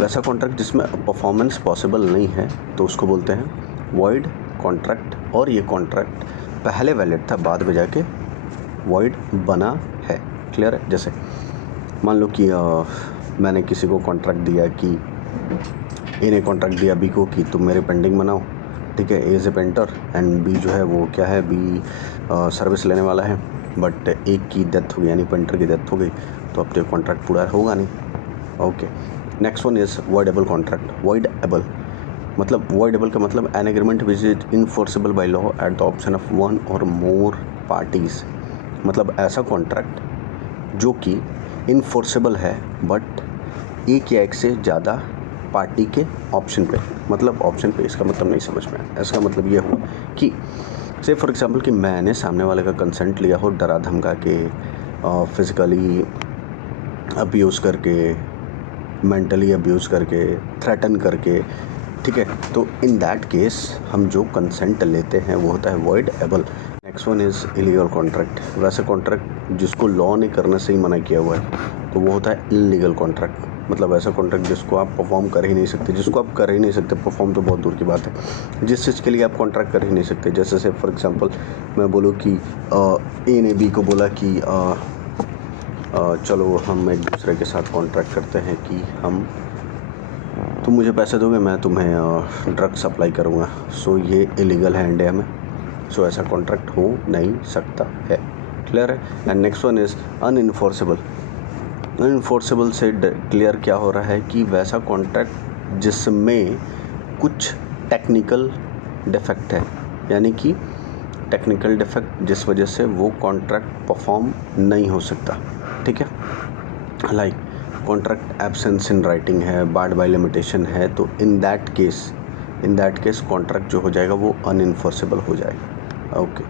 वैसा कॉन्ट्रैक्ट जिसमें performance possible नहीं है तो उसको बोलते हैं वॉइड कॉन्ट्रैक्ट। और ये कॉन्ट्रैक्ट पहले वैलिड था, बाद में जाके वॉइड बना है। क्लियर है? जैसे मान लो कि मैंने किसी को कॉन्ट्रैक्ट दिया कि इन्हें कॉन्ट्रैक्ट दिया बी को कि तुम मेरे पेंटिंग बनाओ, ठीक है, A is a painter and B जो है वो क्या है, बी सर्विस लेने वाला है, बट एक की डेथ हो गई यानी पेंटर की डेथ हो गई, तो अब तो कॉन्ट्रैक्ट पूरा होगा नहीं। Okay, next one is voidable contract. Voidable मतलब वॉइडेबल का मतलब an agreement which is enforceable by law at the option of one और मोर पार्टीज़। मतलब ऐसा कॉन्ट्रैक्ट जो कि इनफोर्सेबल है बट एक या एक से ज़्यादा पार्टी के ऑप्शन पे। मतलब ऑप्शन पे इसका मतलब नहीं समझ में आया। इसका मतलब ये हुआ कि से फॉर एग्जांपल कि मैंने सामने वाले का कंसेंट लिया हो डरा धमका के, फिज़िकली अब्यूज़ करके, मेंटली अब्यूज़ करके, थ्रेटन करके, ठीक है, तो इन दैट केस हम जो कंसेंट लेते हैं वो होता है voidable. Next one is illegal contract. वैसे कॉन्ट्रैक्ट जिसको लॉ ने करने से ही मना किया हुआ है तो वो होता है इलीगल कॉन्ट्रैक्ट। मतलब ऐसा कॉन्ट्रैक्ट जिसको आप परफॉर्म कर ही नहीं सकते, जिसको आप कर ही नहीं सकते, परफॉर्म तो बहुत दूर की बात है, जिस चीज़ के लिए आप कॉन्ट्रैक्ट कर ही नहीं सकते। जैसे से फॉर एग्जांपल मैं बोलूँ कि ए ने बी को बोला कि चलो हम एक दूसरे के साथ कॉन्ट्रैक्ट करते हैं कि तुम मुझे पैसे दोगे, मैं तुम्हें ड्रग सप्लाई करूँगा। सो ये इलीगल है इंडिया में, सो ऐसा कॉन्ट्रैक्ट हो नहीं सकता है। क्लियर है? And next one is unenforceable. Unenforceable से क्लियर क्या हो रहा है कि वैसा कॉन्ट्रैक्ट जिसमें कुछ टेक्निकल डिफेक्ट है, यानी कि टेक्निकल डिफेक्ट जिस वजह से वो कॉन्ट्रैक्ट परफॉर्म नहीं हो सकता। ठीक है, like contract absence in writing है, बार्ड बाय लिमिटेशन है, तो इन दैट केस कॉन्ट्रैक्ट जो हो जाएगा वो अनइन्फोर्सेबल हो जाएगा। ओके।